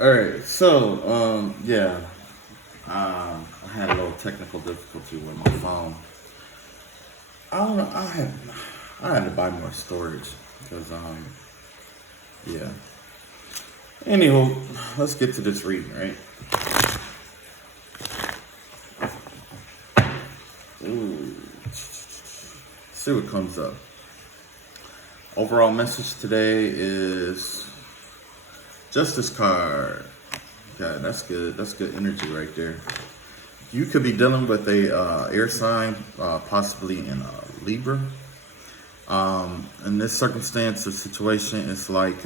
All right, so yeah, I had a little technical difficulty with my phone. I don't know. I had to buy more storage because yeah. Anywho, let's get to this reading, right? Ooh, see what comes up. Overall message today is Justice card. Okay, that's good. That's good energy right there. You could be dealing with a air sign, possibly in Libra. In this circumstance or situation, it's like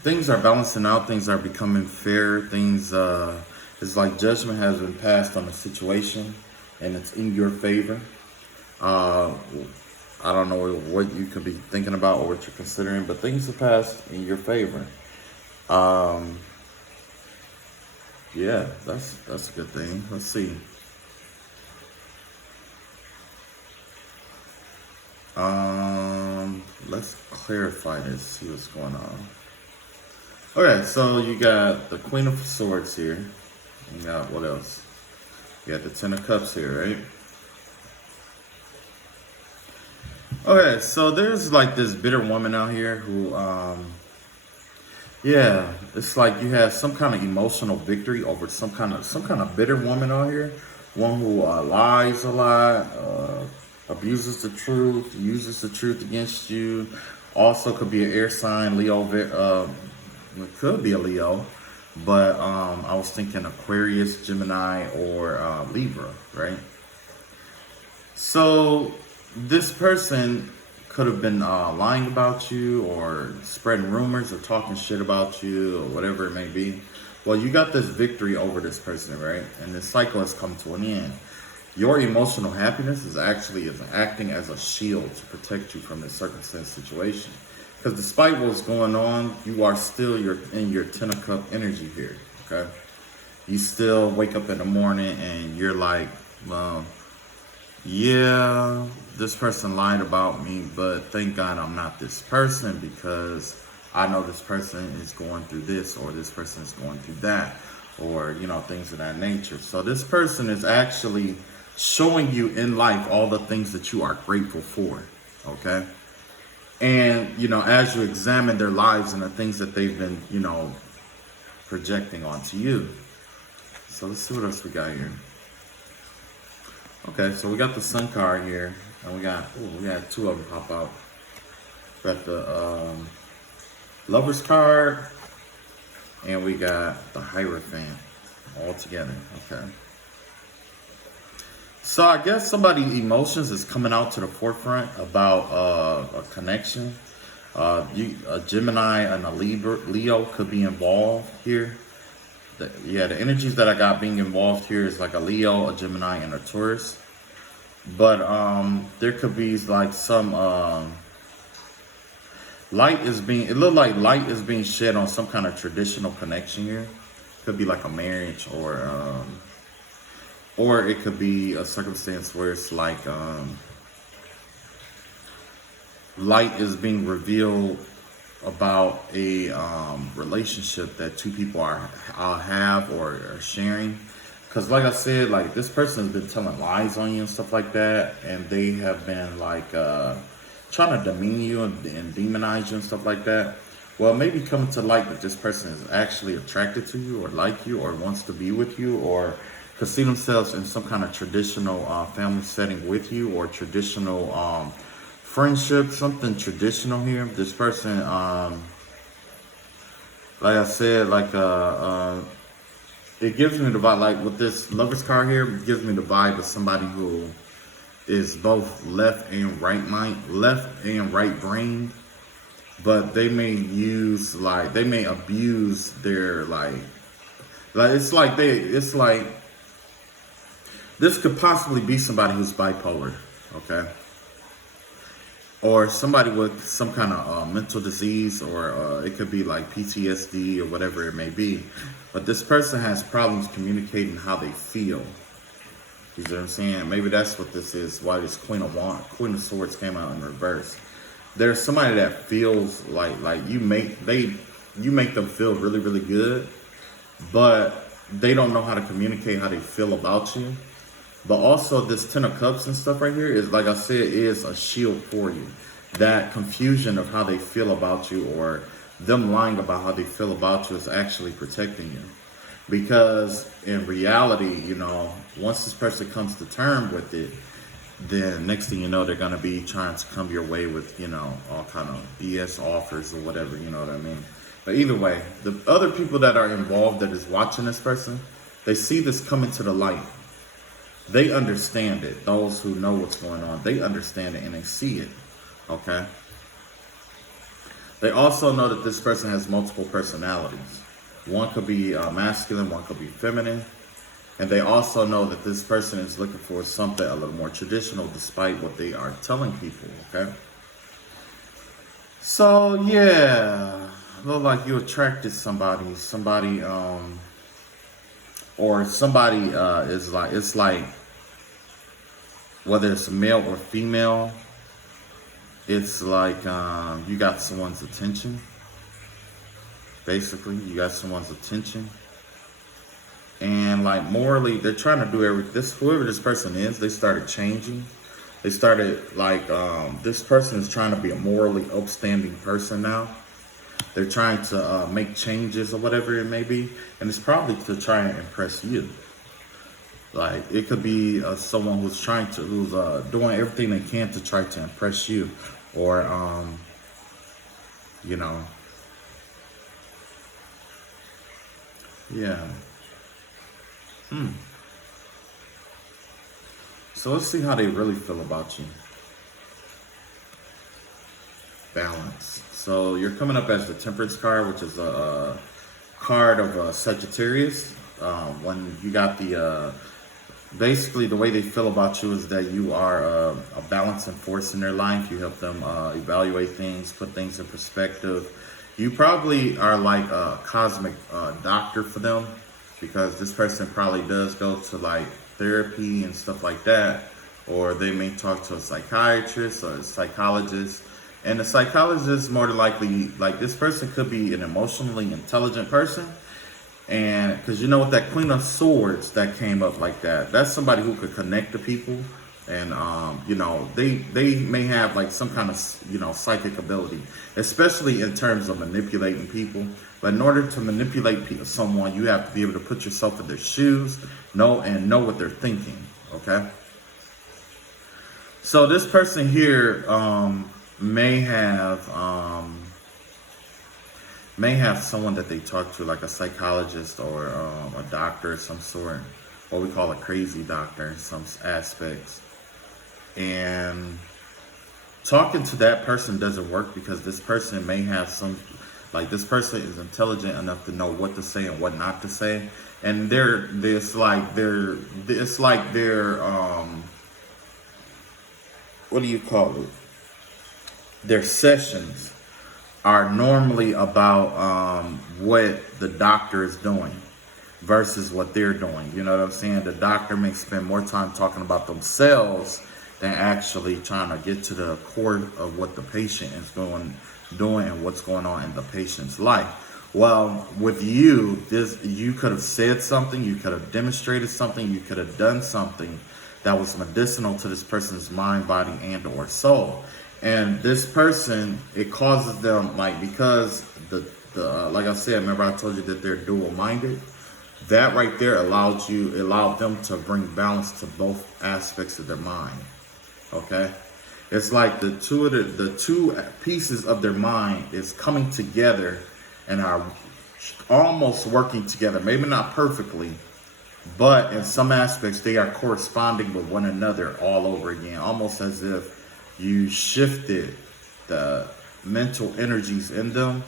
things are balancing out. Things are becoming fair. Things it's like judgment has been passed on the situation, and it's in your favor. Uh, I don't know what you could be thinking about or what you're considering, but things have passed in your favor. Um, yeah, that's a good thing. Let's see. Let's clarify this. See what's going on. Okay, so you got the Queen of Swords here. You got what else? You got the Ten of Cups here, right? Okay, so there's like this bitter woman out here who, yeah, it's like you have some kind of emotional victory over some kind of bitter woman out here, one who lies a lot, abuses the truth, uses the truth against you. Also, could be an air sign, Leo. It could be a Leo, but I was thinking Aquarius, Gemini, or Libra, right? So this person could have been lying about you or spreading rumors or talking shit about you or whatever it may be. Well, you got this victory over this person, right? And this cycle has come to an end. Your emotional happiness is acting as a shield to protect you from this circumstance situation. Because despite what's going on, you are still in your Ten of Cup energy here. Okay, you still wake up in the morning and you're like, well, yeah, this person lied about me, but thank God I'm not this person because I know this person is going through this or this person is going through that or, things of that nature. So this person is actually showing you in life all the things that you are grateful for, okay? And, as you examine their lives and the things that they've been, projecting onto you. So let's see what else we got here. Okay, so we got the Sun card here, and we got two of them pop out. We got the Lovers card, and we got the Hierophant all together. Okay. So I guess somebody's emotions is coming out to the forefront about a connection. A Gemini and a Leo could be involved here. The energies that I got being involved here is like a Leo, a Gemini, and a Taurus. But there could be like some it looked like light is being shed on some kind of traditional connection here. Could be like a marriage or it could be a circumstance where it's like light is being revealed about a relationship that two people have or are sharing. Because like I said, like this person has been telling lies on you and stuff like that, and they have been like trying to demean you and demonize you and stuff like that. Well, maybe coming to light that this person is actually attracted to you or like you or wants to be with you or could see themselves in some kind of traditional family setting with you or traditional friendship, something traditional here. This person, like I said, it gives me the vibe, like with this Lovers card here, it gives me the vibe of somebody who is both left and right brain, but they may abuse their it's like this could possibly be somebody who's bipolar, okay? Or somebody with some kind of mental disease, or it could be like PTSD or whatever it may be. But this person has problems communicating how they feel. You know what I'm saying? Maybe that's what this is, why this Queen of Swords came out in reverse. There's somebody that feels like you make them feel really, really good, but they don't know how to communicate how they feel about you. But also this Ten of Cups and stuff right here is, like I said, is a shield for you. That confusion of how they feel about you, or them lying about how they feel about you, is actually protecting you. Because in reality, you know, once this person comes to term with it, then next thing you know, they're going to be trying to come your way with, you know, all kind of BS offers or whatever, you know what I mean? But either way, the other people that are involved that is watching this person, they see this coming to the light. They understand it. Those who know what's going on, they understand it and they see it, okay? They also know that this person has multiple personalities. One could be masculine, one could be feminine. And they also know that this person is looking for something a little more traditional despite what they are telling people, okay? So, yeah, look like you attracted somebody, or somebody is like, it's like, whether it's male or female, it's like you got someone's attention. Basically, you got someone's attention. And like morally, they're trying to do everything. Whoever this person is, they started changing. They started like, this person is trying to be a morally upstanding person now. They're trying to make changes or whatever it may be. And it's probably to try and impress you. Like it could be someone who's doing everything they can to try to impress you, or you know, yeah. So let's see how they really feel about you. Balance. So you're coming up as the Temperance card, which is a card of Sagittarius. When you got the basically the way they feel about you is that you are a balancing force in their life. You help them evaluate things, put things in perspective. You probably are like a cosmic doctor for them, because this person probably does go to like therapy and stuff like that, or they may talk to a psychiatrist or a psychologist. And the psychologist, more than likely, like this person could be an emotionally intelligent person. And because you know, with that Queen of Swords that came up like that, that's somebody who could connect to people. And, you know, they may have like some kind of, you know, psychic ability, especially in terms of manipulating people. But in order to manipulate someone, you have to be able to put yourself in their shoes, know what they're thinking, okay? So this person here may have someone that they talk to, like a psychologist or a doctor of some sort, what we call a crazy doctor in some aspects. And talking to that person doesn't work, because this person may have this person is intelligent enough to know what to say and what not to say. And it's like they're what do you call it? Their sessions are normally about what the doctor is doing versus what they're doing. You know what I'm saying? The doctor may spend more time talking about themselves than actually trying to get to the core of what the patient is doing and what's going on in the patient's life. Well, with you, you could have said something, you could have demonstrated something, you could have done something that was medicinal to this person's mind, body, and or soul. And this person, it causes them, like, because the like I said, remember I told you that they're dual-minded. That right there allowed them to bring balance to both aspects of their mind. Okay, it's like the two pieces of their mind is coming together and are almost working together. Maybe not perfectly, but in some aspects they are corresponding with one another all over again, almost as if you shifted the mental energies in them,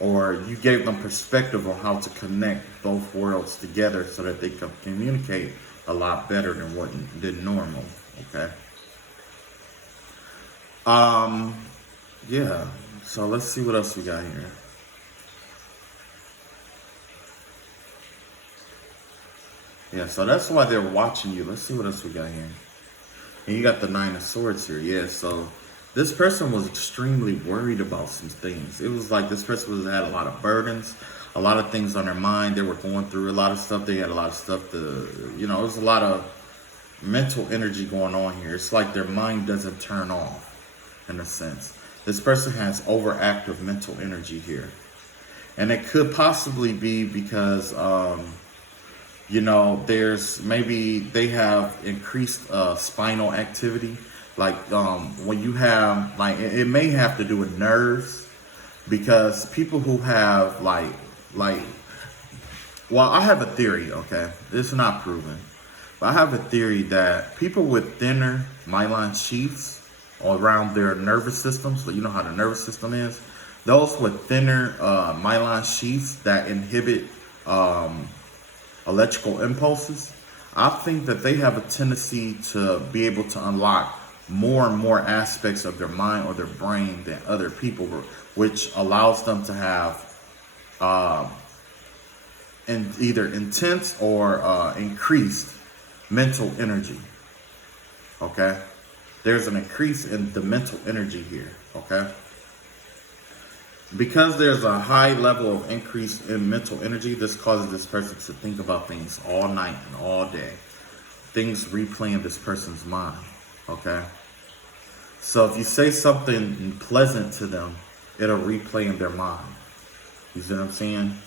or you gave them perspective on how to connect both worlds together so that they can communicate a lot better than normal. Okay. Yeah. So let's see what else we got here. Yeah, so that's why they're watching you. Let's see what else we got here. And you got the Nine of Swords here. Yeah, so this person was extremely worried about some things. It was like this person had a lot of burdens, a lot of things on their mind. They were going through a lot of stuff. They had a lot of stuff to, it was a lot of mental energy going on here. It's like their mind doesn't turn off, in a sense. This person has overactive mental energy here. And it could possibly be because, there's maybe they have increased spinal activity. Like when you have, like, it may have to do with nerves, because people who have well, I have a theory, okay? This is not proven. But I have a theory that people with thinner myelin sheaths around their nervous systems, so you know how the nervous system is, those with thinner myelin sheaths that inhibit electrical impulses, I think that they have a tendency to be able to unlock more and more aspects of their mind or their brain than other people, which allows them to have either intense or increased mental energy. Okay, there's an increase in the mental energy here. Okay, because there's a high level of increase in mental energy, this causes this person to think about things all night and all day. Things replay in this person's mind. Okay, so if you say something pleasant to them, it'll replay in their mind. You see what I'm saying?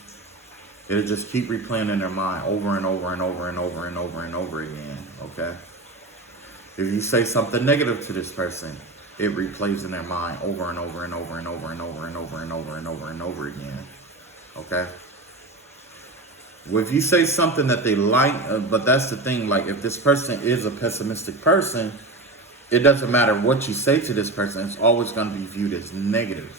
It'll just keep replaying in their mind over and over and over and over and over and over again, okay? If you say something negative to this person, it replays in their mind over and over and over and over and over and over and over and over and over again, okay? Well, if you say something that they like, but that's the thing, like if this person is a pessimistic person, it doesn't matter what you say to this person, it's always going to be viewed as negative,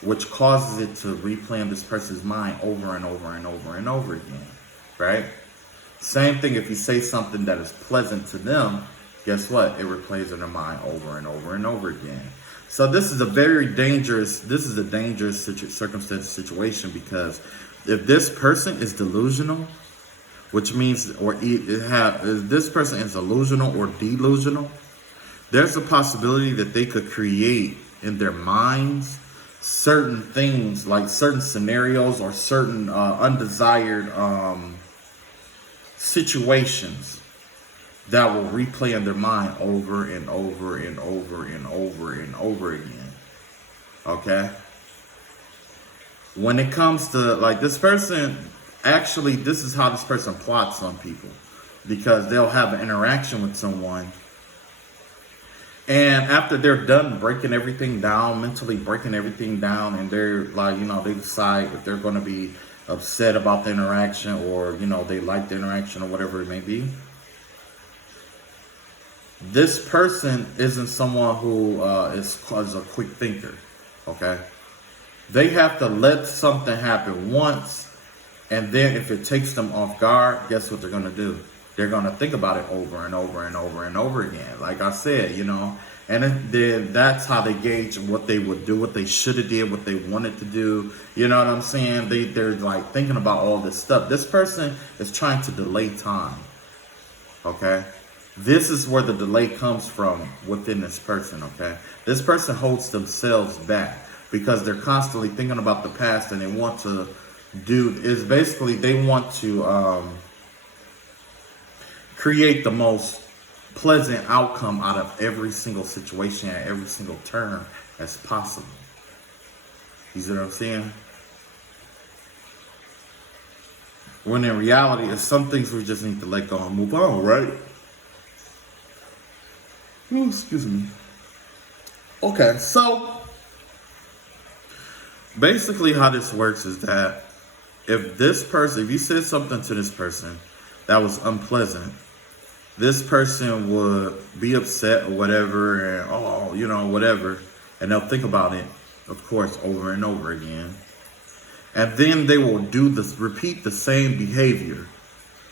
which causes it to replay in this person's mind over and over and over and over again, right? Same thing if you say something that is pleasant to them, guess what? It replays in their mind over and over and over again. So this is a dangerous circumstance situation, because if this person is delusional, which means, if this person is delusional or delusional, there's a possibility that they could create in their minds certain things, like certain scenarios or certain undesired situations that will replay in their mind over and over and over and over and over again. Okay? When it comes to, like, this person, actually, this is how this person plots on people, because they'll have an interaction with someone, and after they're done breaking everything down, mentally breaking everything down, and they're like, they decide if they're going to be upset about the interaction, or, they like the interaction or whatever it may be. This person isn't someone who is a quick thinker, okay? They have to let something happen once, and then if it takes them off guard, guess what they're going to do? They're going to think about it over and over and over and over again. Like I said, and then that's how they gauge what they would do, what they should have did, what they wanted to do. You know what I'm saying? They're like thinking about all this stuff. This person is trying to delay time. Okay? This is where the delay comes from within this person. Okay? This person holds themselves back because they're constantly thinking about the past, and they want to they want to create the most pleasant outcome out of every single situation at every single turn as possible. You see what I'm saying? When in reality, there's some things we just need to let go and move on, right? Oh, excuse me. Okay, so basically how this works is that if you said something to this person that was unpleasant, this person would be upset or whatever, and whatever, and they'll think about it, of course, over and over again. And then they will repeat the same behavior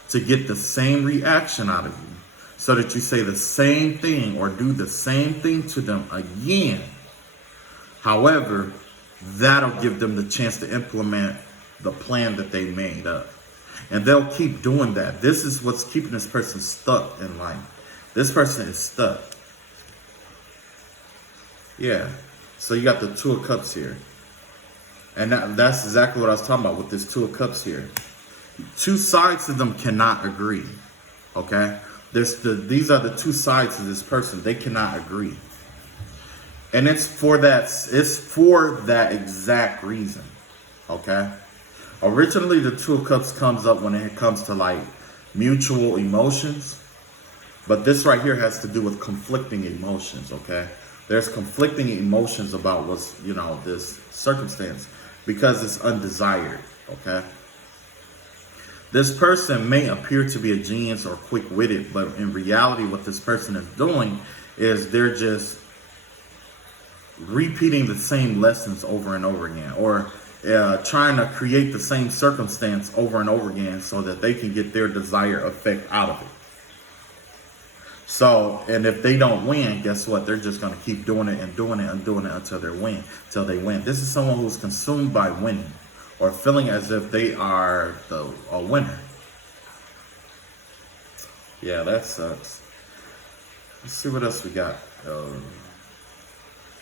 to get the same reaction out of you, so that you say the same thing or do the same thing to them again. However, that'll give them the chance to implement the plan that they made up. And they'll keep doing that. This is what's keeping this person stuck in life. This person is stuck. Yeah. So you got the Two of Cups here. And that's exactly what I was talking about with this Two of Cups here. Two sides of them cannot agree. Okay? These are the two sides of this person. They cannot agree. And it's for that exact reason. Okay? Originally, the Two of Cups comes up when it comes to like mutual emotions. But this right here has to do with conflicting emotions, okay? There's conflicting emotions about what's, this circumstance because it's undesired, okay? This person may appear to be a genius or quick-witted, but in reality, what this person is doing is they're just repeating the same lessons over and over again, or trying to create the same circumstance over and over again so that they can get their desired effect out of it. So, and if they don't win, guess what? They're just going to keep doing it and doing it and doing it until they win. This is someone who's consumed by winning or feeling as if they are a winner. Yeah, that sucks. Let's see what else we got.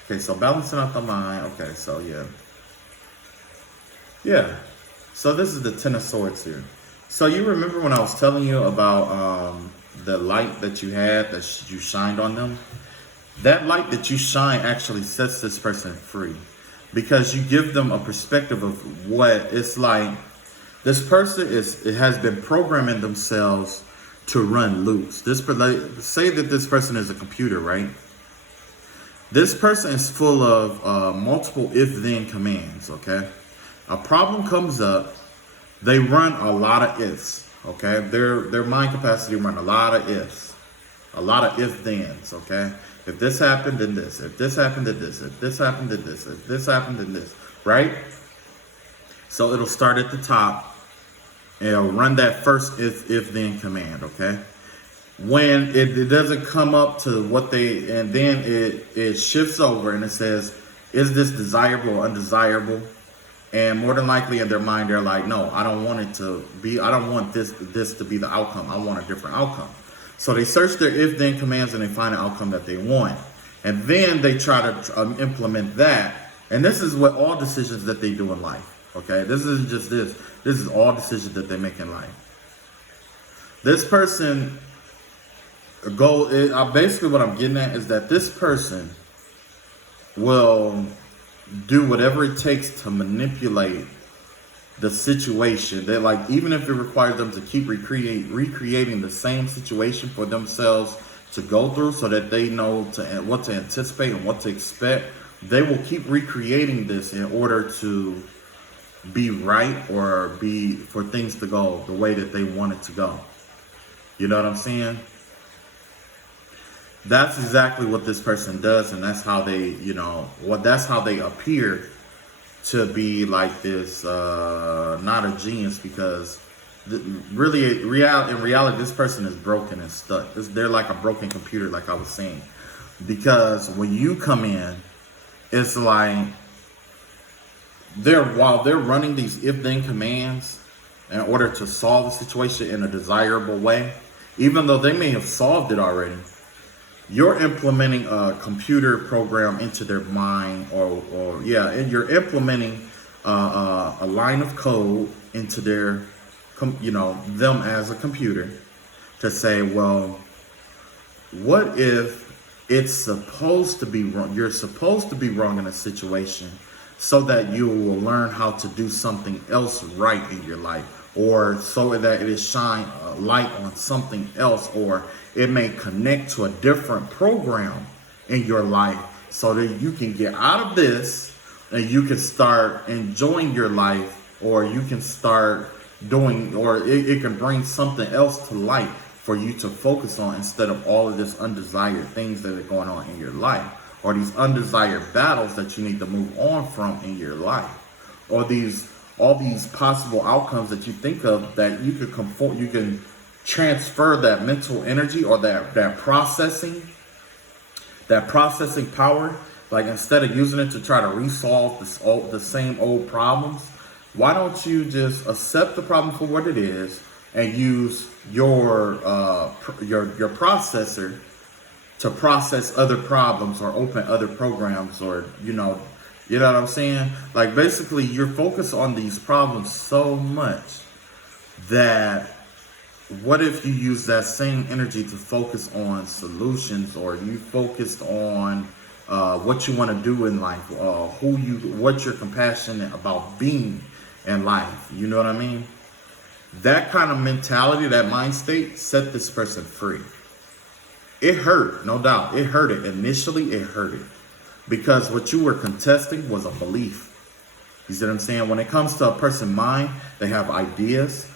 Okay, so balancing out the mind. Okay, so yeah. Yeah. So this is the Ten of Swords here. So you remember when I was telling you about the light that you had, that you shined on them? That light that you shine actually sets this person free. Because you give them a perspective of what it's like. This person has been programming themselves to run loops. Say that this person is a computer, right? This person is full of multiple if-then commands, okay? A problem comes up, they run a lot of ifs, okay? Their mind capacity run a lot of ifs, a lot of if-thens, okay? If this happened, then this. If this happened, then this. If this happened, then this. If this happened, then this, right? So it'll start at the top, and it'll run that first if-then command, okay? When it doesn't come up to what and then it shifts over and it says, is this desirable or undesirable? And more than likely in their mind, they're like, no, I don't want this to be the outcome. I want a different outcome. So they search their if-then commands and they find an outcome that they want. And then they try to implement that. And this is what all decisions that they do in life, okay? This isn't just this. This is all decisions that they make in life. This person, basically what I'm getting at is that this person will do whatever it takes to manipulate the situation. That, like, even if it requires them to keep recreating the same situation for themselves to go through so that they know what to anticipate and what to expect, they will keep recreating this in order to be right or for things to go the way that they want it to go. You know what I'm saying? That's exactly what this person does, and that's how they, that's how they appear to be like this, not a genius, because in reality, this person is broken and stuck. They're like a broken computer, like I was saying. Because when you come in, it's like while they're running these if-then commands in order to solve the situation in a desirable way, even though they may have solved it already, you're implementing a computer program into their mind, and you're implementing a line of code into their, them as a computer to say, well, what if it's supposed to be wrong? You're supposed to be wrong in a situation so that you will learn how to do something else right in your life, or so that it is shine a light on something else, or it may connect to a different program in your life so that you can get out of this and you can start enjoying your life, or you can start doing, or it can bring something else to light for you to focus on instead of all of this undesired things that are going on in your life, or these undesired battles that you need to move on from in your life, or all these possible outcomes that you think of that you can transfer that mental energy or that processing power. Like, instead of using it to try to resolve the same old problems, why don't you just accept the problem for what it is and use your processor to process other problems or open other programs, or you know what I'm saying? Like, basically, you're focused on these problems so much that what if you use that same energy to focus on solutions, or you focused on what you want to do in life, what you're compassionate about being in life. You know what I mean? That kind of mentality, that mind state, set this person free. It hurt, no doubt. It hurt it. Initially, it hurt it. Because what you were contesting was a belief. You see what I'm saying? When it comes to a person's mind, they have ideas,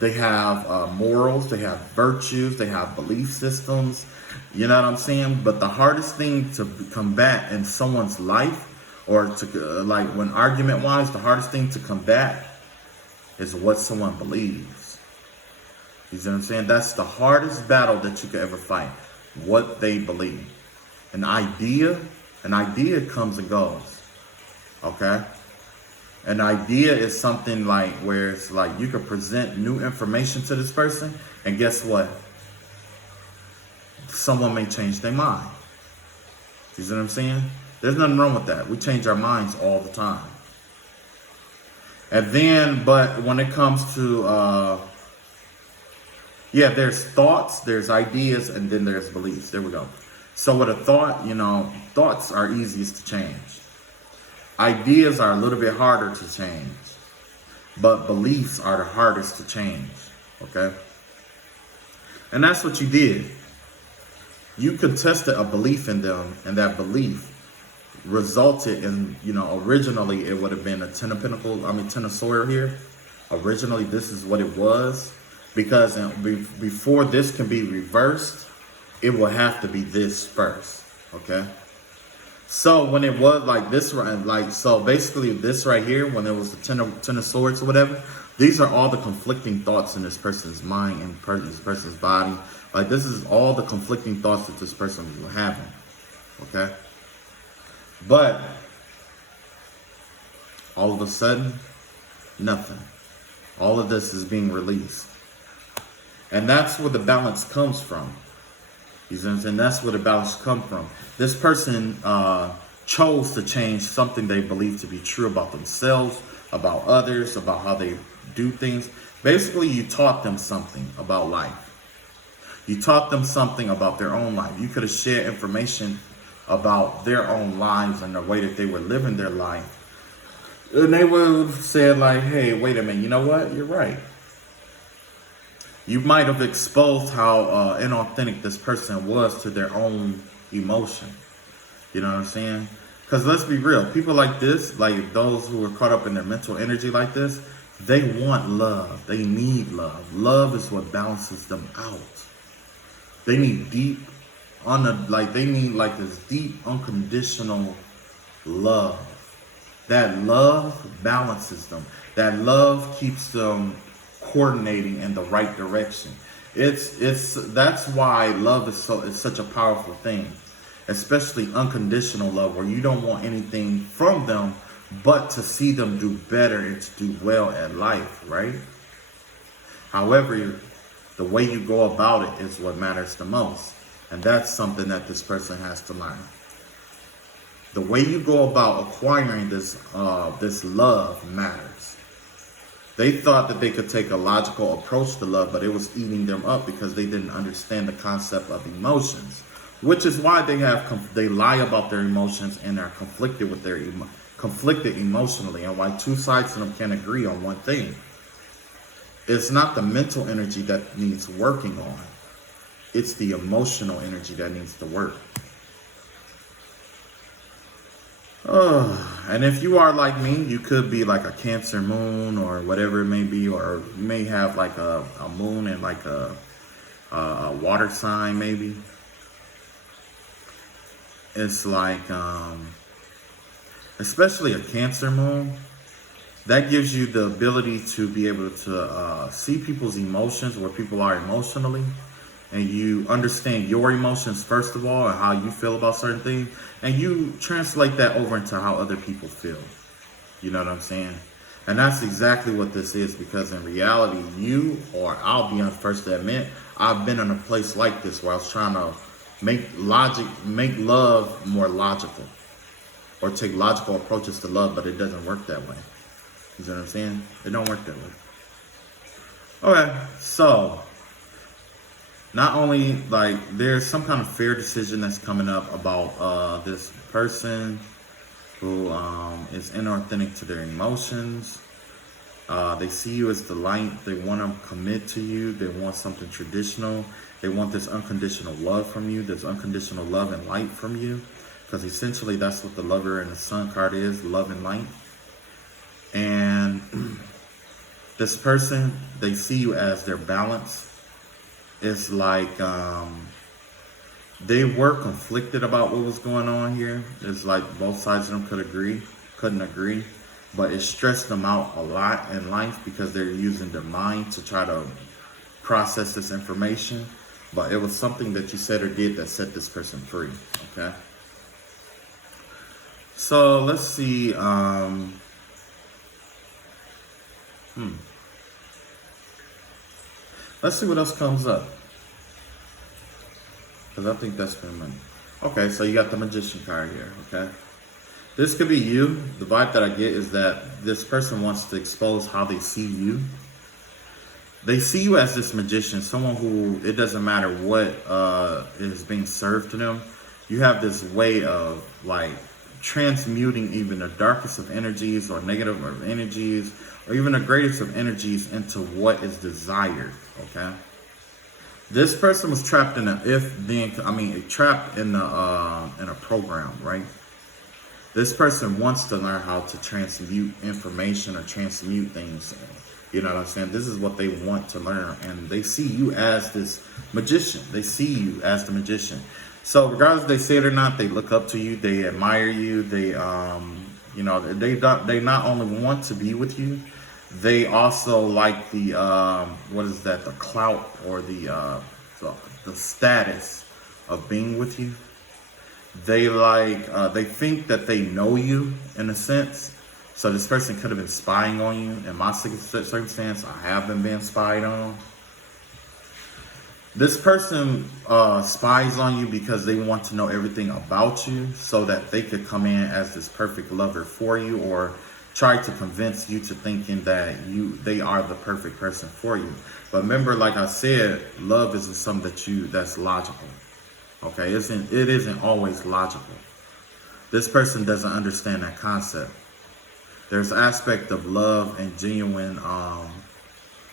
they have morals, they have virtues, they have belief systems. You know what I'm saying? But the hardest thing to combat in someone's life, or to like when argument-wise, the hardest thing to combat is what someone believes. You see what I'm saying? That's the hardest battle that you could ever fight. What they believe. An idea comes and goes. Okay? An idea is something like where it's like you could present new information to this person, and guess what? Someone may change their mind. You see what I'm saying? There's nothing wrong with that. We change our minds all the time. And then, but when it comes to, there's thoughts, there's ideas, and then there's beliefs. There we go. So with a thought, thoughts are easiest to change. Ideas are a little bit harder to change. But beliefs are the hardest to change. Okay? And that's what you did. You contested a belief in them, and that belief resulted in, originally it would have been a Ten of Swords here. Originally, this is what it was. Because before this can be reversed, it will have to be this first. Okay? So when it was like this, so basically this right here, when it was the Ten of Swords or whatever, these are all the conflicting thoughts in this person's mind and this person's body. Like, this is all the conflicting thoughts that this person was having. Okay? But all of a sudden, nothing. All of this is being released. And that's where the balance comes from. You see what I'm saying? That's where the balance comes from. This person chose to change something they believe to be true about themselves, about others, about how they do things. Basically, you taught them something about life. You taught them something about their own life. You could have shared information about their own lives and the way that they were living their life. And they would have said like, hey, wait a minute, you know what? You're right. You might have exposed how inauthentic this person was to their own emotion. You know what I'm saying? Because let's be real. People like this, like those who are caught up in their mental energy like this, they want love. They need love. Love is what balances them out. They need they need this deep, unconditional love. That love balances them. That love keeps them coordinating in the right direction. That's why love is such a powerful thing, especially unconditional love, where you don't want anything from them but to see them do better and to do well at life, right? However, the way you go about it is what matters the most. And that's something that this person has to learn. The way you go about acquiring this love matters. They thought that they could take a logical approach to love, but it was eating them up because they didn't understand the concept of emotions, which is why they lie about their emotions and are conflicted with conflicted emotionally, and why two sides of them can't agree on one thing. It's not the mental energy that needs working on. It's the emotional energy that needs to work. And if you are like me, you could be like a Cancer moon or whatever it may be, or you may have like a moon and like a water sign maybe. It's like, especially a Cancer moon, that gives you the ability to be able to see people's emotions, where people are emotionally, and you understand your emotions first of all and how you feel about certain things, and you translate that over into how other people feel. You know what I'm saying? And that's exactly what this is, because in reality, I'll be the first to admit, I've been in a place like this where I was trying to Make love more logical, or take logical approaches to love, but it doesn't work that way. You know what I'm saying? It don't work that way. Okay, so not only like there's some kind of fair decision that's coming up about this person who is inauthentic to their emotions. They see you as the light. They want to commit to you. They want something traditional. They want this unconditional love from you, this unconditional love and light from you. Because essentially that's what the Lover and the Sun card is, love and light. And this person, they see you as their balance. It's like they were conflicted about what was going on here. It's like both sides of them couldn't agree. But it stressed them out a lot in life because they're using their mind to try to process this information. But it was something that you said or did that set this person free, okay? So let's see. Let's see what else comes up. Because I think that's been money. Okay, so you got the Magician card here, okay? This could be you. The vibe that I get is that this person wants to expose how they see you. They see you as this magician, someone who, it doesn't matter what is being served to them. You have this way of like transmuting even the darkest of energies or negative of energies or even the greatest of energies into what is desired, okay? This person was trapped in trapped in a program, right? This person wants to learn how to transmute information or transmute things. You know what I'm saying? This is what they want to learn. And they see you as this magician. They see you as the magician. So regardless if they say it or not, they look up to you. They admire you. They, they not only want to be with you, they also like the, the clout or the status of being with you. They they think that they know you in a sense. So this person could have been spying on you. In my circumstance, I have been being spied on. This person spies on you because they want to know everything about you so that they could come in as this perfect lover for you or try to convince you to thinking that they are the perfect person for you. But remember, like I said, love isn't something that's logical. Okay, it isn't always logical. This person doesn't understand that concept. There's an aspect of love and genuine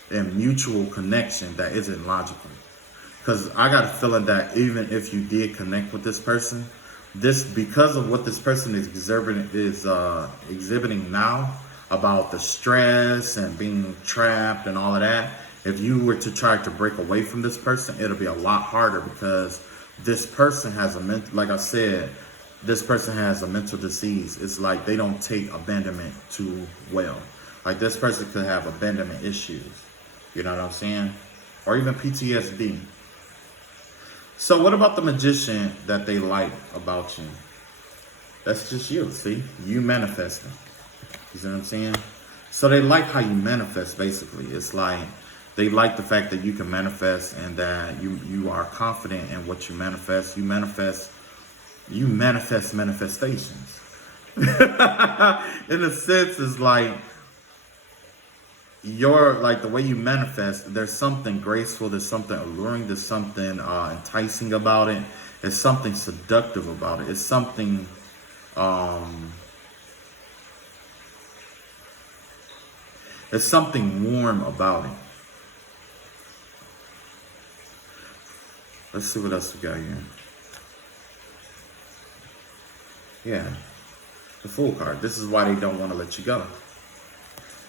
and mutual connection that isn't logical. Because I got a feeling that even if you did connect with this person, because of what this person is exhibiting now about the stress and being trapped and all of that, if you were to try to break away from this person, it'll be a lot harder because this person has this person has a mental disease. It's like they don't take abandonment too well. Like this person could have abandonment issues. You know what I'm saying? Or even PTSD. So what about the magician that they like about you? That's just you, see? You manifesting. You see what I'm saying? So they like how you manifest, basically. It's like they like the fact that you can manifest and that you are confident in what you manifest. You manifest manifestations. In a sense, it's like the way you manifest, there's something graceful, there's something alluring, there's something enticing about it. There's something seductive about it. It's something there's something warm about it. Let's see what else we got here. Yeah, the Fool card. This is why they don't want to let you go.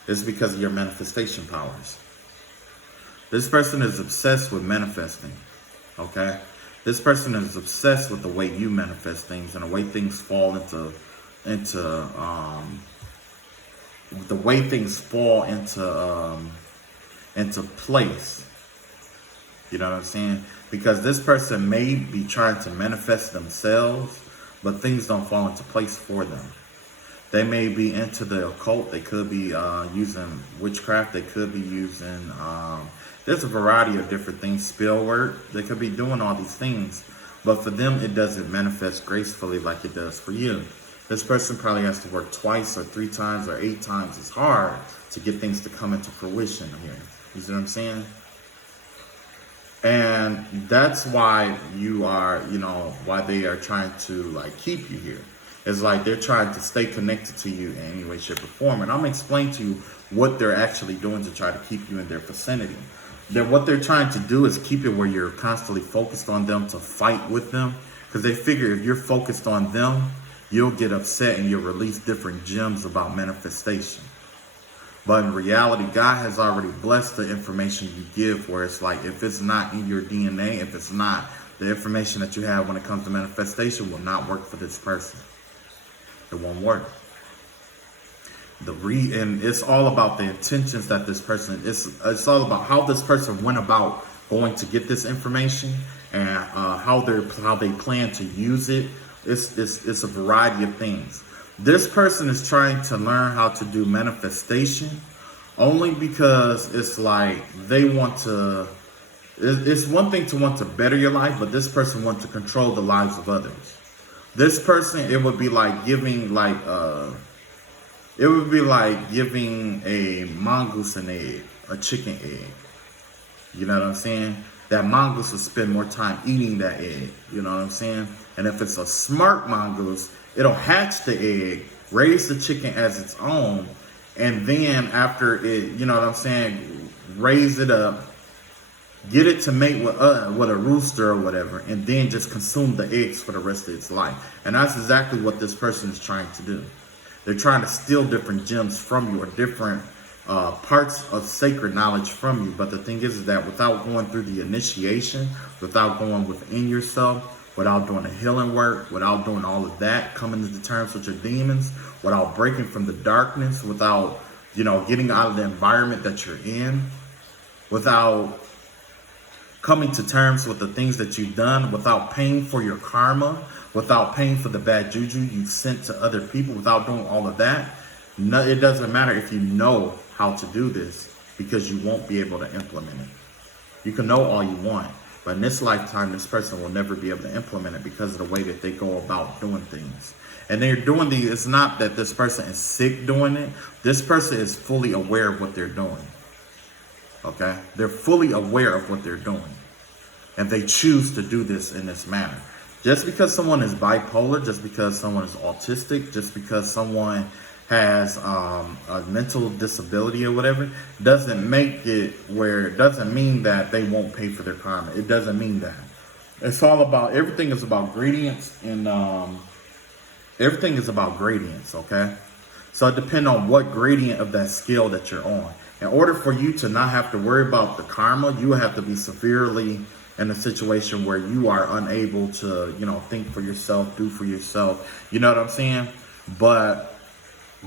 It's because of your manifestation powers. This person is obsessed with manifesting, okay? This person is obsessed with the way you manifest things and the way things fall into place. You know what I'm saying? Because this person may be trying to manifest themselves, but things don't fall into place for them. They may be into the occult. They could be using witchcraft. They could be using, there's a variety of different things, spell work. They could be doing all these things. But for them, it doesn't manifest gracefully like it does for you. This person probably has to work twice or 3 times or 8 times as hard to get things to come into fruition here. You see what I'm saying? And that's why you are, why they are trying to like keep you here. It's like they're trying to stay connected to you in any way, shape, or form. And I'm going to explain to you what they're actually doing to try to keep you in their vicinity. What they're trying to do is keep it where you're constantly focused on them to fight with them. Because they figure if you're focused on them, you'll get upset and you'll release different gems about manifestation. But in reality, God has already blessed the information you give, where it's like, if it's not in your DNA, if it's not the information that you have when it comes to manifestation, will not work for this person. It won't work. And it's all about the intentions that this person, it's all about how this person went about going to get this information and how they plan to use it. It's a variety of things. This person is trying to learn how to do manifestation only because it's like they want to, it's one thing to want to better your life, but this person wants to control the lives of others. This person, it would be like giving a mongoose an egg, a chicken egg. You know what I'm saying? That mongoose will spend more time eating that egg. You know what I'm saying? And if it's a smart mongoose, it'll hatch the egg, raise the chicken as its own, and then after it, you know what I'm saying, raise it up, get it to mate with a rooster or whatever, and then just consume the eggs for the rest of its life. And that's exactly what this person is trying to do. They're trying to steal different gems from you, or different parts of sacred knowledge from you. But the thing is that without going through the initiation, without going within yourself, without doing the healing work, without doing all of that, coming to terms with your demons, without breaking from the darkness, without, getting out of the environment that you're in, without coming to terms with the things that you've done, without paying for your karma, without paying for the bad juju you sent to other people, without doing all of that, it doesn't matter if you know how to do this, because you won't be able to implement it. You can know all you want, but in this lifetime, this person will never be able to implement it because of the way that they go about doing things. And they're doing it's not that this person is sick doing it. This person is fully aware of what they're doing. Okay? They're fully aware of what they're doing. And they choose to do this in this manner. Just because someone is bipolar, just because someone is autistic, just because someone has a mental disability or whatever, doesn't mean that they won't pay for their karma. It doesn't mean that. It's all about, everything is about gradients, and everything is about gradients, okay? So it depends on what gradient of that scale that you're on. In order for you to not have to worry about the karma, you have to be severely in a situation where you are unable to, think for yourself, do for yourself. You know what I'm saying? But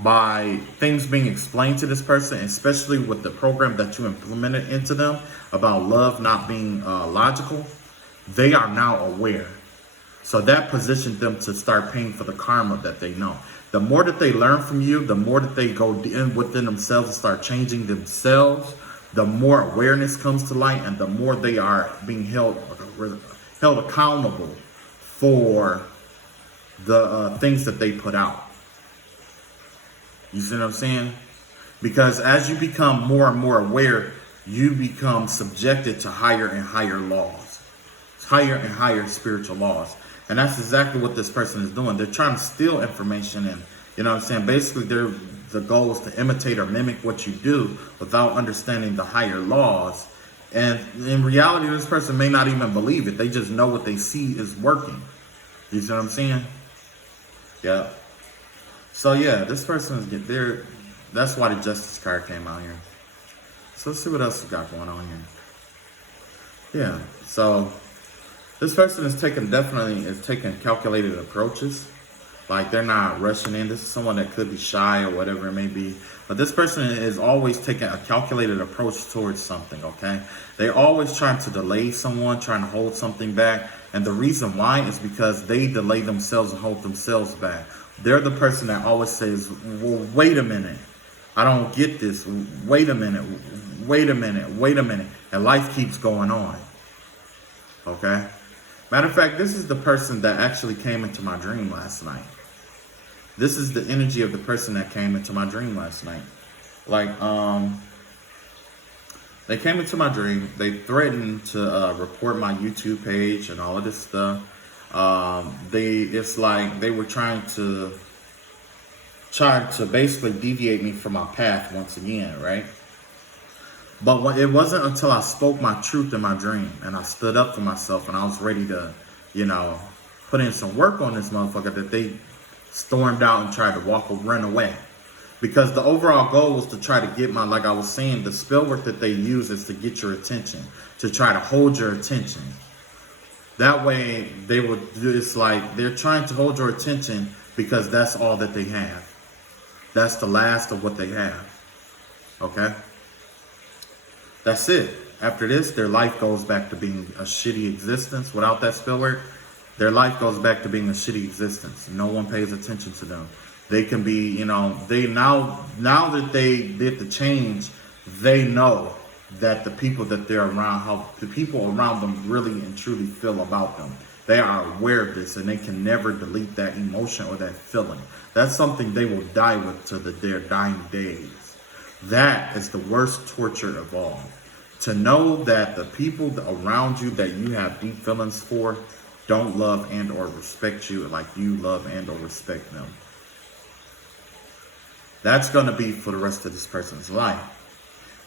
by things being explained to this person, especially with the program that you implemented into them about love not being logical, they are now aware. So that positioned them to start paying for the karma that they know. The more that they learn from you, the more that they go in within themselves and start changing themselves, the more awareness comes to light, and the more they are being held accountable for the things that they put out. You see what I'm saying? Because as you become more and more aware, you become subjected to higher and higher laws, higher and higher spiritual laws. And that's exactly what this person is doing. They're trying to steal information, and basically the goal is to imitate or mimic what you do without understanding the higher laws. And in reality, this person may not even believe it. They just know what they see is working. You see what I'm saying? Yeah. So yeah, this person is there. That's why the Justice card came out here. So let's see what else we got going on here. Yeah. So this person is taking calculated approaches. Like, they're not rushing in. This is someone that could be shy or whatever it may be. But this person is always taking a calculated approach towards something, okay? They're always trying to delay someone, trying to hold something back. And the reason why is because they delay themselves and hold themselves back. They're the person that always says, well, wait a minute. I don't get this. Wait a minute. Wait a minute. Wait a minute. And life keeps going on. Okay? Matter of fact, this is the person that actually came into my dream last night. This is the energy of the person that came into my dream last night. Like, they came into my dream. They threatened to report my YouTube page and all of this stuff. It's like they were trying to basically deviate me from my path once again, right? But it wasn't until I spoke my truth in my dream and I stood up for myself and I was ready to, put in some work on this motherfucker that they stormed out and tried to run away. Because the overall goal was to try to get like I was saying, the spell work that they use is to get your attention, to try to hold your attention. That way it's like they're trying to hold your attention because that's all that they have. That's the last of what they have. Okay? That's it. After this, their life goes back to being a shitty existence. Without that spell work, their life goes back to being a shitty existence. No one pays attention to them. They can be, they now that they did the change, they know that the people that they're around, how the people around them really and truly feel about them. They are aware of this and they can never delete that emotion or that feeling. That's something they will die with to their dying days. That is the worst torture of all. To know that the people around you that you have deep feelings for don't love and or respect you like you love and or respect them. That's going to be for the rest of this person's life.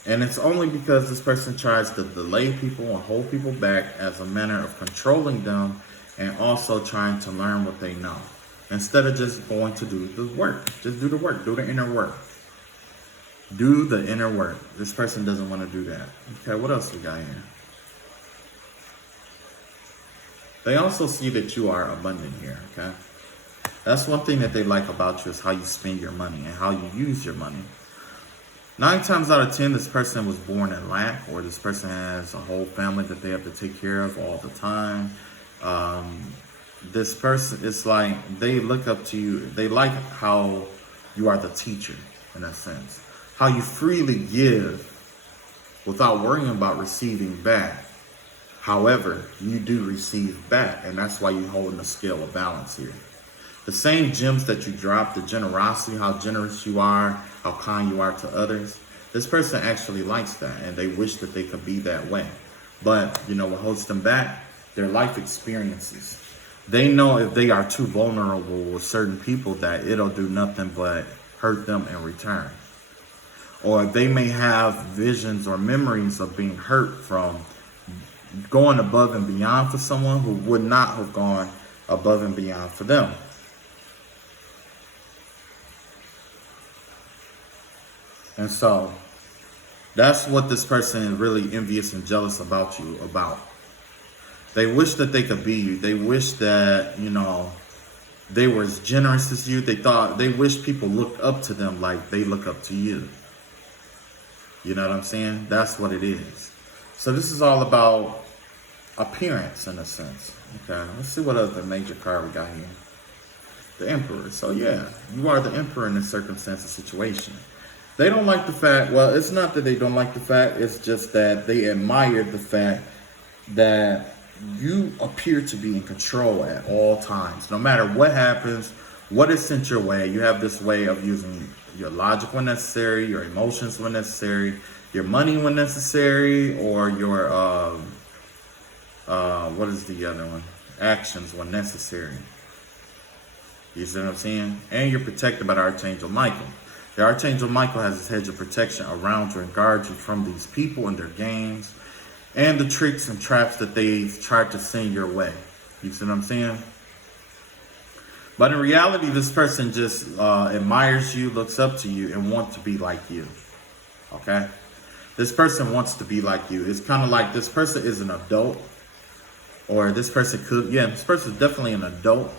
And it's only because this person tries to delay people and hold people back as a manner of controlling them and also trying to learn what they know. Instead of just going to do the work. Just do the work. Do the inner work. Do the inner work. This person doesn't want to do that. Okay, what else we got here? They also see that you are abundant here, okay? That's one thing that they like about you is how you spend your money and how you use your money. 9 times out of 10, this person was born in lack, or this person has a whole family that they have to take care of all the time. This person, it's like they look up to you. They like how you are the teacher, in a sense. How you freely give without worrying about receiving back. However, you do receive back, and that's why you're holding the scale of balance here. The same gems that you drop, the generosity, how generous you are, how kind you are to others, this person actually likes that, and they wish that they could be that way. But, what holds them back? Their life experiences. They know if they are too vulnerable with certain people that it'll do nothing but hurt them in return. Or they may have visions or memories of being hurt from going above and beyond for someone who would not have gone above and beyond for them. And so that's what this person is really envious and jealous about you about. They wish that they could be you. They wish that, they were as generous as you. They wish people looked up to them like they look up to you. You know what I'm saying? That's what it is. So this is all about appearance in a sense. Okay, let's see what other major card we got here. The Emperor. So yeah, you are the Emperor in this circumstance and situation. They don't like the fact, well, it's not that they don't like the fact, it's just that they admire the fact that you appear to be in control at all times. No matter what happens, what is sent your way, you have this way of using your logic when necessary, your emotions when necessary, your money when necessary, or your, what is the other one? Actions when necessary. You see what I'm saying? And you're protected by the Archangel Michael. The Archangel Michael has his hedge of protection around you and guards you from these people and their games and the tricks and traps that they tried to send your way. You see what I'm saying? But in reality, this person just admires you, looks up to you, and wants to be like you. Okay? This person wants to be like you. It's kind of like this person is an adult. Or this person this person is definitely an adult.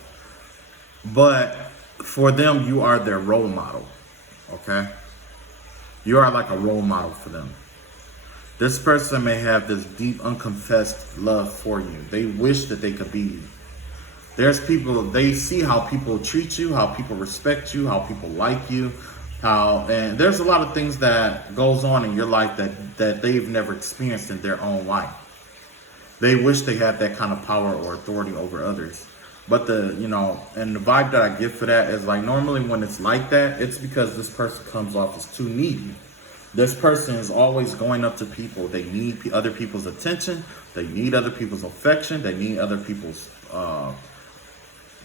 But for them, you are their role model. Okay? You are like a role model for them. This person may have this deep, unconfessed love for you. They wish that they could be you. There's people, they see how people treat you, how people respect you, how people like you, and there's a lot of things that goes on in your life that they've never experienced in their own life. They wish they had that kind of power or authority over others. But and the vibe that I get for that is like, normally when it's like that, it's because this person comes off as too needy. This person is always going up to people. They need other people's attention. They need other people's affection. They need other people's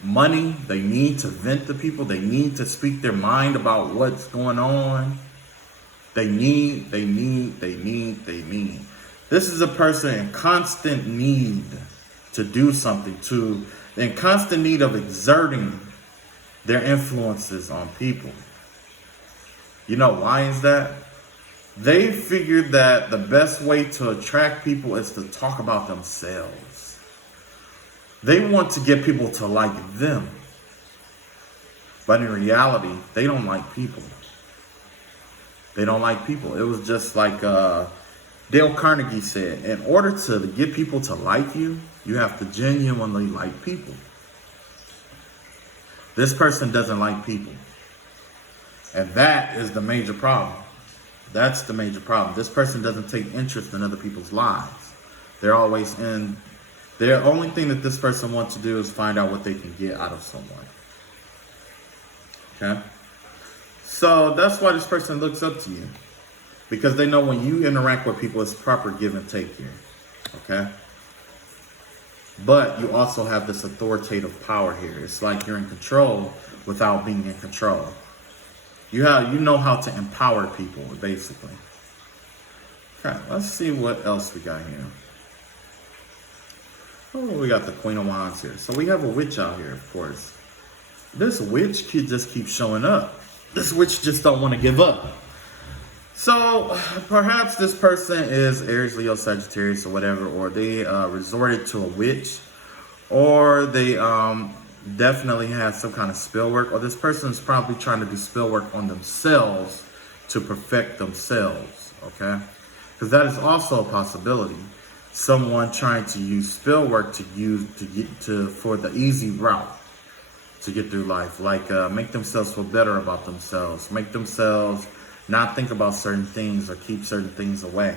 money. They need to vent to people. They need to speak their mind about what's going on. They need. This is a person in constant need to do something, in constant need of exerting their influences on people. You know why is that? They figured that the best way to attract people is to talk about themselves. They want to get people to like them. But in reality, they don't like people. They don't like people. It was just like Dale Carnegie said, in order to get people to like you, you have to genuinely like people. This person doesn't like people. And that is the major problem. That's the major problem. This person doesn't take interest in other people's lives. They're always the only thing that this person wants to do is find out what they can get out of someone. Okay? So that's why this person looks up to you. Because they know when you interact with people, it's proper give and take here. Okay? But you also have this authoritative power here. It's like you're in control without being in control. You know how to empower people, basically. Okay, let's see what else we got here. Oh, we got the Queen of Wands here. So we have a witch out here, of course. This witch just keeps showing up. This witch just don't want to give up. So perhaps this person is Aries, Leo, Sagittarius, or whatever, or they resorted to a witch, or they definitely had some kind of spell work, or this person is probably trying to do spell work on themselves to perfect themselves. Okay, because that is also a possibility. Someone trying to use spell work for the easy route to get through life, like make themselves feel better about themselves, make themselves not think about certain things or keep certain things away.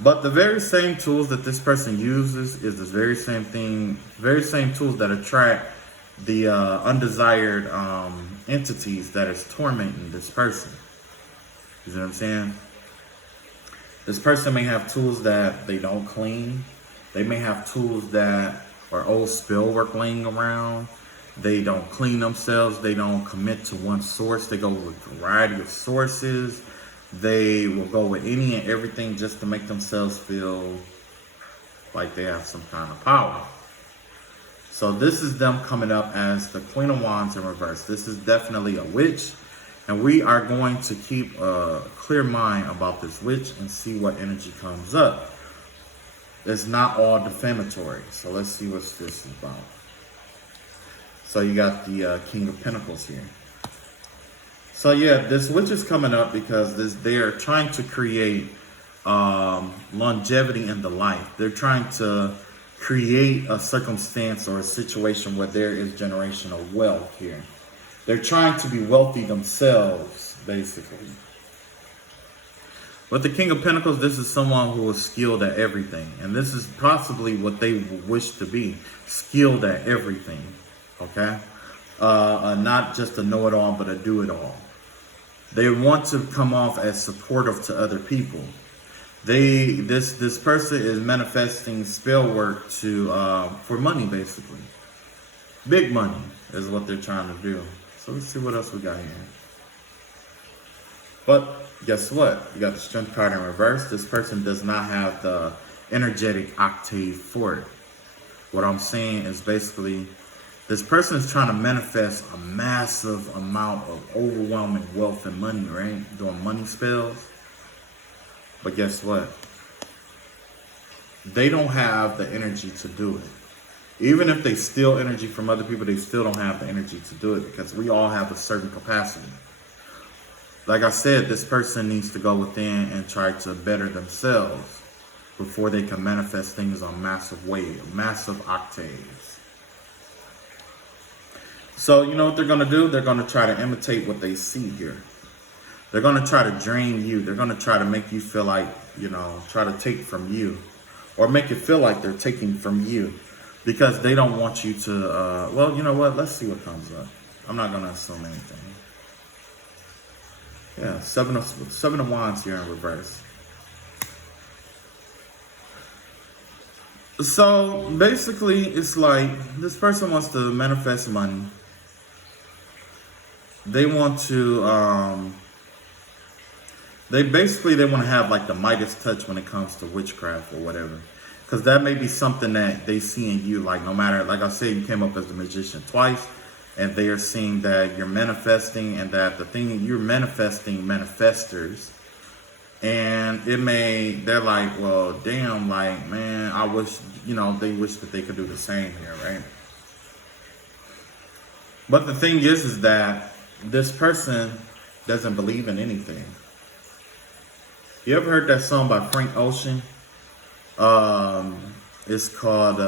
But the very same tools that this person uses is the very same tools that attract the undesired entities that is tormenting this person. You see what I'm saying? This person may have tools that they don't clean. They may have tools that are old spell work laying around. They don't clean themselves. They don't commit to one source. They go with a variety of sources. They will go with any and everything just to make themselves feel like they have some kind of power. So this is them coming up as the Queen of Wands in reverse. This is definitely a witch. And we are going to keep a clear mind about this witch and see what energy comes up. It's not all defamatory. So let's see what this is about. So you got the King of Pentacles here. So yeah, this witch is coming up because they're trying to create longevity in the life. They're trying to create a circumstance or a situation where there is generational wealth here. They're trying to be wealthy themselves, basically. With the King of Pentacles, this is someone who is skilled at everything. And this is possibly what they wish to be, skilled at everything. Okay? Not just a know-it-all, but a do-it-all. They want to come off as supportive to other people. This person is manifesting spell work for money, basically. Big money is what they're trying to do. So let's see what else we got here. But guess what? You got the Strength card in reverse. This person does not have the energetic octave for it. What I'm saying is basically, this person is trying to manifest a massive amount of overwhelming wealth and money, right? Doing money spells. But guess what? They don't have the energy to do it. Even if they steal energy from other people, they still don't have the energy to do it because we all have a certain capacity. Like I said, this person needs to go within and try to better themselves before they can manifest things on massive octaves. So you know what they're going to do? They're going to try to imitate what they see here. They're going to try to drain you. They're going to try to make you feel like, try to take from you or make it feel like they're taking from you because they don't want you to, well, you know what? Let's see what comes up. I'm not going to assume anything. Yeah, seven of Wands here in reverse. So basically, it's like this person wants to manifest money. They want to, they want to have like the Midas touch when it comes to witchcraft or whatever. Because that may be something that they see in you. Like no matter, like I said, you came up as the magician twice. And they are seeing that you're manifesting and that the thing you're manifesting manifestors. And they're like, well, damn, like, man, I wish, they wish that they could do the same here, right? But the thing is that this person doesn't believe in anything. You ever heard that song by Frank Ocean? It's called,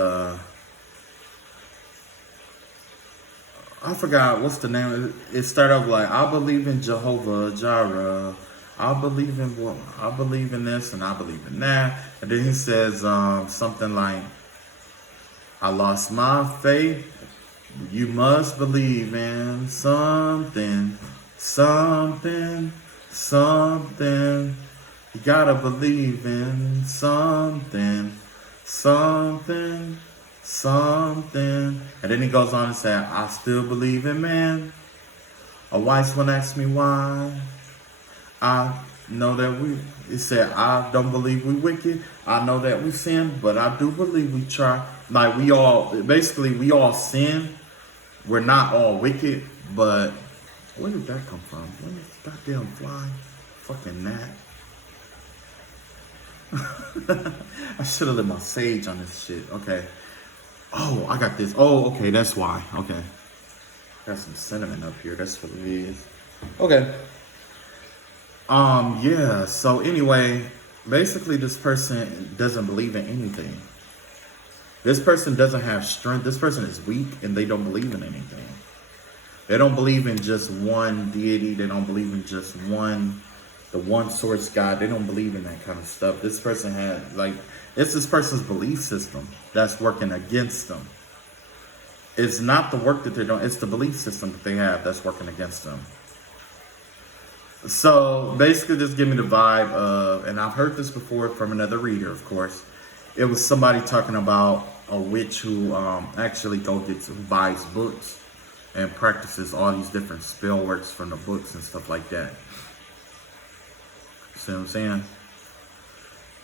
I forgot what's the name. It started off like, I believe in Jehovah Jireh. I believe in this and I believe in that. And then he says something like, I lost my faith. You must believe in something. You gotta believe in something. And then he goes on and says, I still believe in man. A wise one asked me why. I know that it said, I don't believe we wicked. I know that we sin, but I do believe we try. Like we all sin. We're not all wicked, but where did that come from? Where did that goddamn fly? Fucking gnat. I should have lit my sage on this shit. Okay. Oh, I got this. Oh, okay, that's why. Okay. Got some cinnamon up here. That's what it is. Okay. Yeah, so anyway, basically this person doesn't believe in anything. This person doesn't have strength. This person is weak and they don't believe in anything. They don't believe in just one deity. They don't believe in just the one source God. They don't believe in that kind of stuff. This person it's this person's belief system that's working against them. It's not the work that they're doing. It's the belief system that they have that's working against them. So basically just give me the vibe of, and I've heard this before from another reader, of course. It was somebody talking about a witch who actually buys books and practices all these different spell works from the books and stuff like that. See what I'm saying?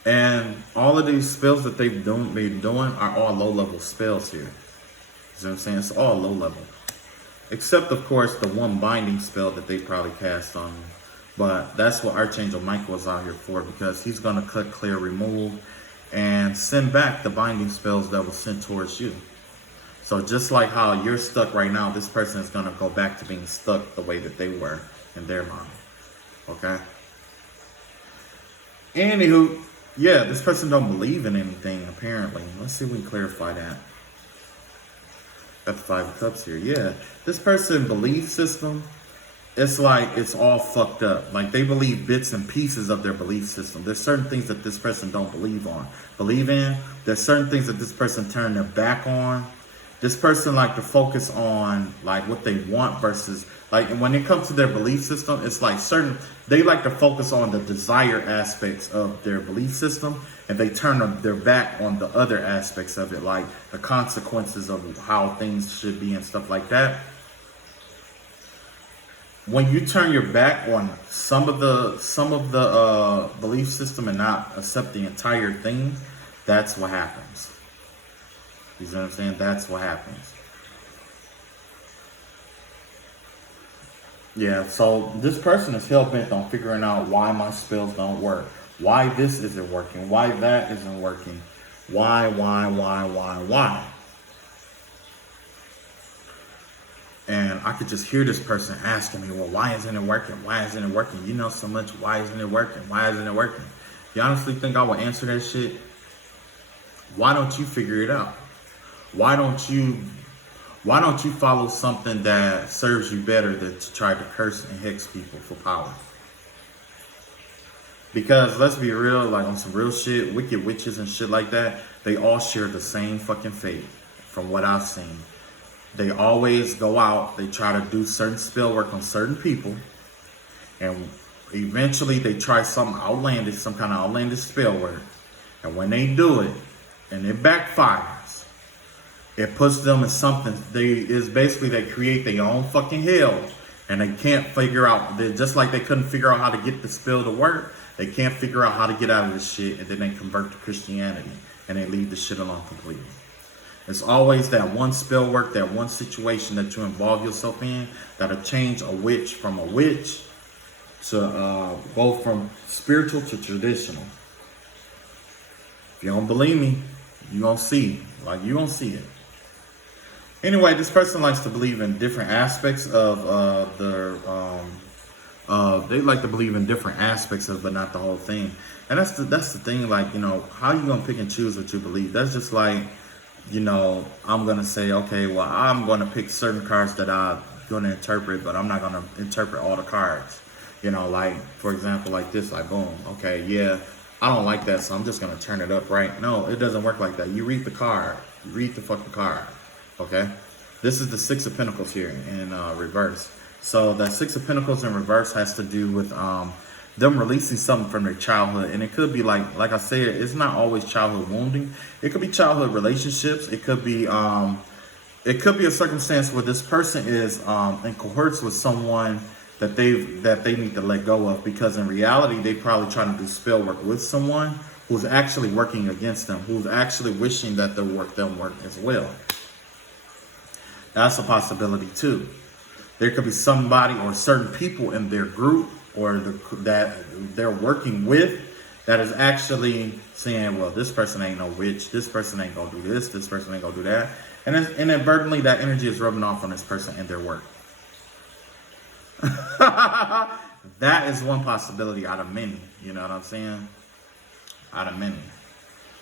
And all of these spells that they've been doing are all low-level spells here. See what I'm saying? It's all low-level. Except, of course, the one binding spell that they probably cast on me. But that's what Archangel Michael is out here for, because he's going to cut, clear, remove, and send back the binding spells that were sent towards you. So just like how you're stuck right now, this person is going to go back to being stuck the way that they were in their mind. Okay? Anywho, yeah, this person don't believe in anything, apparently. Let's see if we can clarify that. Got the Five of Cups here. Yeah, this person's belief system, it's like it's all fucked up. Like they believe bits and pieces of their belief system. There's certain things that this person don't believe in. There's certain things that this person turn their back on. This person like to focus on like what they want versus like when it comes to their belief system, it's like they like to focus on the desire aspects of their belief system, and they turn their back on the other aspects of it, like the consequences of how things should be and stuff like that. When you turn your back on some of the belief system and not accept the entire thing, that's what happens. You know what I'm saying? That's what happens. Yeah, so this person is hell-bent on figuring out why my spells don't work. Why this isn't working. Why that isn't working. Why? And I could just hear this person asking me, well, why isn't it working? Why isn't it working? You know so much. Why isn't it working? Why isn't it working? You honestly think I would answer that shit? Why don't you figure it out? Why don't you follow something that serves you better than to try to curse and hex people for power? Because let's be real, like on some real shit, wicked witches and shit like that, they all share the same fucking fate from what I've seen. They always go out, they try to do certain spell work on certain people, and eventually they try something outlandish, some kind of outlandish spell work. And when they do it, and it backfires, it puts them in something, they create their own fucking hell. And they can't figure out, just like they couldn't figure out how to get the spell to work, they can't figure out how to get out of this shit, and then they convert to Christianity, and they leave the shit alone completely. It's always that one spell work, that one situation that you involve yourself in, that'll change a witch from a witch to go from spiritual to traditional. If you don't believe me, you gonna see. Like, you gonna see it. Anyway, this person likes to believe in different aspects of they like to believe in different aspects of, but not the whole thing. And that's the thing. Like, you know, how you gonna pick and choose what you believe? That's just like, you know, I'm gonna say, okay, well, I'm gonna pick certain cards that I'm gonna interpret, but I'm not gonna interpret all the cards. You know, like, for example, like this, like, boom, okay, yeah, I don't like that, so I'm just gonna turn it up, right? No, it doesn't work like that. You read the card, you read the fucking card. Okay, this is the Six of Pentacles here in reverse. So that Six of Pentacles in reverse has to do with them releasing something from their childhood, and it could be like I said, it's not always childhood wounding. It could be childhood relationships. It could be a circumstance where this person is in cohorts with someone that they need to let go of, because in reality they probably trying to do spell work with someone who's actually working against them, who's actually wishing that them work as well. That's a possibility too. There could be somebody or certain people in their group or that they're working with that is actually saying, well, this person ain't no witch, this person ain't gonna do this person ain't gonna do that. And inadvertently that energy is rubbing off on this person and their work. That is one possibility out of many. You know what I'm saying? Out of many.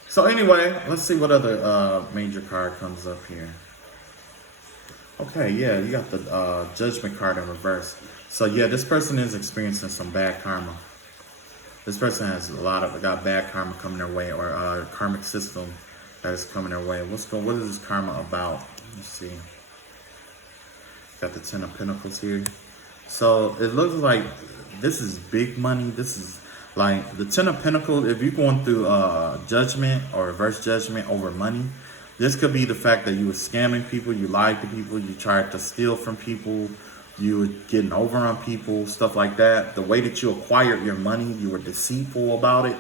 So anyway, let's see what other major card comes up here. Okay, yeah, you got the Judgment card in reverse. So yeah, this person is experiencing some bad karma. This person has got bad karma coming their way, or a karmic system that is coming their way. What is this karma about? Let's see. Got the Ten of Pentacles here. So it looks like this is big money. This is like the Ten of Pentacles. If you're going through judgment or reverse judgment over money, this could be the fact that you were scamming people, you lied to people, you tried to steal from people, you were getting over on people, stuff like that. The way that you acquired your money, you were deceitful about it.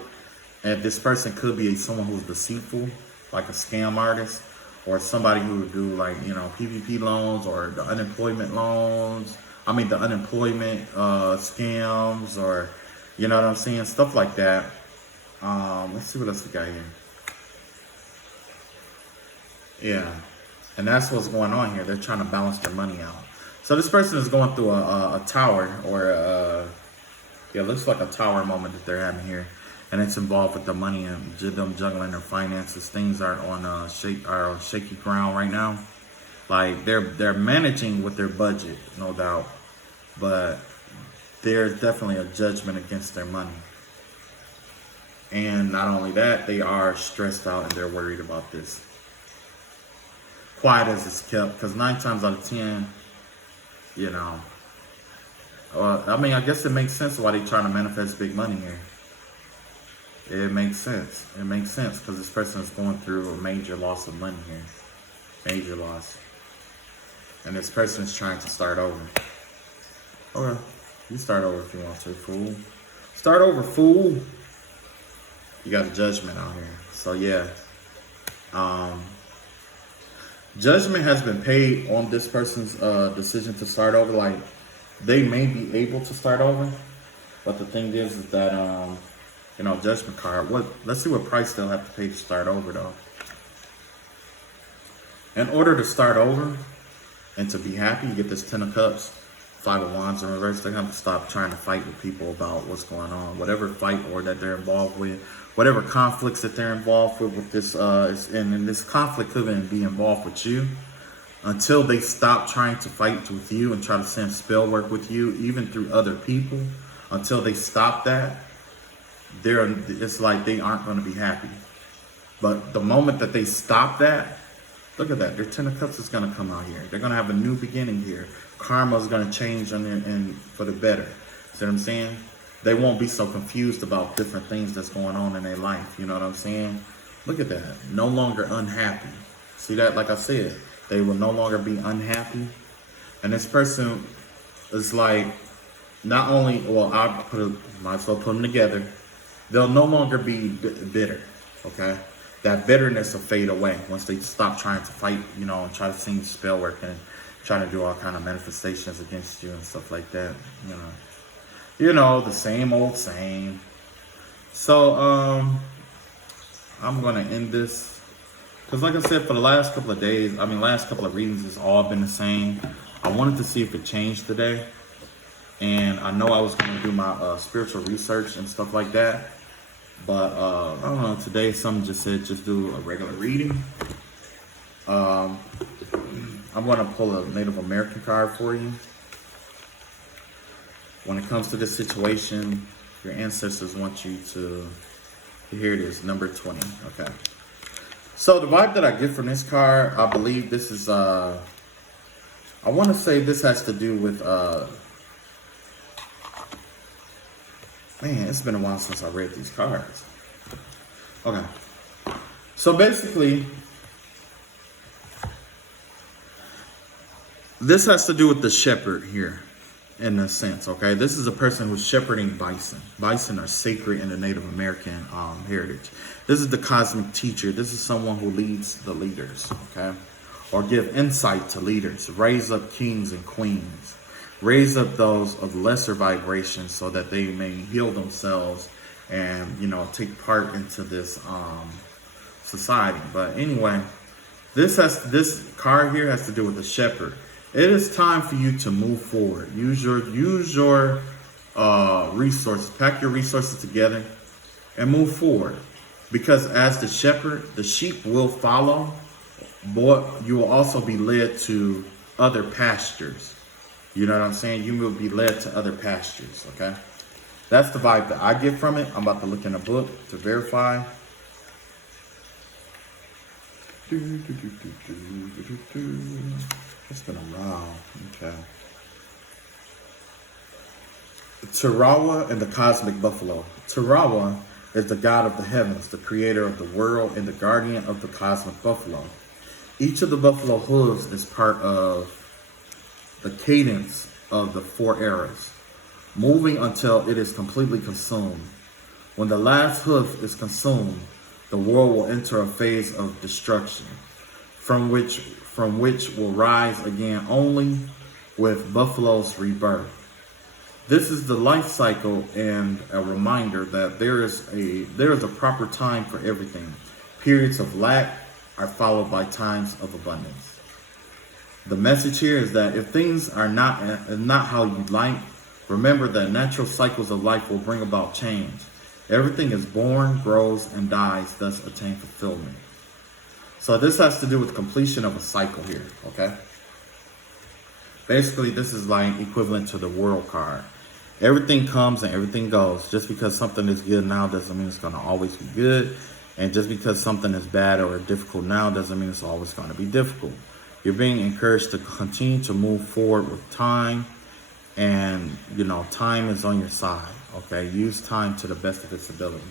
And this person could be someone who's deceitful, like a scam artist, or somebody who would do like, you know, PPP loans or the unemployment loans. I mean, the unemployment scams, or, you know what I'm saying? Stuff like that. Let's see what else we got here. Yeah, and that's what's going on here. They're trying to balance their money out. So this person is going through a tower, or yeah, it looks like a tower moment that they're having here, and it's involved with the money and them juggling their finances. Things are on shaky ground right now. Like they're managing with their budget, no doubt, but there's definitely a judgment against their money. And not only that, they are stressed out and they're worried about this. Quiet as it's kept, because 9 times out of 10, you know, I mean, I guess it makes sense why they're trying to manifest big money here. It makes sense. It makes sense because this person is going through a major loss of money here. Major loss. And this person is trying to start over. Okay, you start over if you want to, fool. Start over, fool. You got a judgment out here. So yeah. Judgment has been paid on this person's decision to start over. Like, they may be able to start over, but the thing is that you know, Judgment card. Let's see what price they'll have to pay to start over, though. In order to start over and to be happy, you get this Ten of Cups, Five of Wands in reverse. They're gonna have to stop trying to fight with people about what's going on, whatever fight or that they're involved with. Whatever conflicts that they're involved with this, and this conflict could even be involved with you, until they stop trying to fight with you and try to send spell work with you, even through other people, until they stop that, it's like they aren't going to be happy. But the moment that they stop that, look at that. Their Ten of Cups is going to come out here. They're going to have a new beginning here. Karma is going to change on their, and for the better. See what I'm saying? They won't be so confused about different things that's going on in their life. You know what I'm saying? Look at that. No longer unhappy. See that? Like I said, they will no longer be unhappy. And this person is like, not only, well, might as well put them together. They'll no longer be bitter, okay? That bitterness will fade away once they stop trying to fight, you know, and try to sing spell work and trying to do all kind of manifestations against you and stuff like that, you know. You know, the same old same. So, I'm going to end this. Because like I said, for the last couple of days, last couple of readings, it's all been the same. I wanted to see if it changed today. And I know I was going to do my spiritual research and stuff like that. But, I don't know, today something just said just do a regular reading. I'm going to pull a Native American card for you. When it comes to this situation, your ancestors want you to, here it is, number 20, okay. So the vibe that I get from this card, I believe this is, I want to say this has to do with, man, it's been a while since I read these cards. Okay. So basically, this has to do with the shepherd here, in a sense, okay? This is a person who's shepherding bison. Bison are sacred in the Native American heritage. This is the cosmic teacher. This is someone who leads the leaders, okay? Or give insight to leaders. Raise up kings and queens. Raise up those of lesser vibrations so that they may heal themselves and, you know, take part into this society. But anyway, this card here has to do with the shepherd. It is time for you to move forward. Use your resources. Pack your resources together and move forward. Because as the shepherd, the sheep will follow, but you will also be led to other pastures. You know what I'm saying? You will be led to other pastures, okay? That's the vibe that I get from it. I'm about to look in a book to verify. It's been a while. Okay. Tarawa and the Cosmic Buffalo. Tarawa is the god of the heavens, the creator of the world, and the guardian of the cosmic buffalo. Each of the buffalo hooves is part of the cadence of the 4 eras, moving until it is completely consumed. When the last hoof is consumed, the world will enter a phase of destruction, from which will rise again only with buffalo's rebirth. This is the life cycle and a reminder that there is a proper time for everything. Periods of lack are followed by times of abundance. The message here is that if things are not how you'd like, remember that natural cycles of life will bring about change. Everything is born, grows, and dies, thus attain fulfillment. So this has to do with completion of a cycle here, okay? Basically, this is like equivalent to the world card. Everything comes and everything goes. Just because something is good now doesn't mean it's going to always be good. And just because something is bad or difficult now doesn't mean it's always going to be difficult. You're being encouraged to continue to move forward with time. And, you know, time is on your side, okay? Use time to the best of its ability.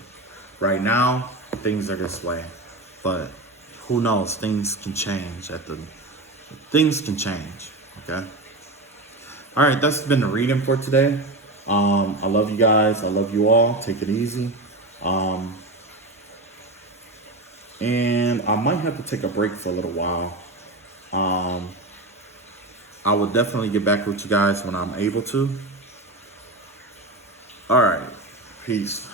Right now, things are this way. But who knows? Things can change Things can change, okay? All right, that's been the reading for today. I love you guys. I love you all. Take it easy. And I might have to take a break for a little while. I will definitely get back with you guys when I'm able to. All right. Peace.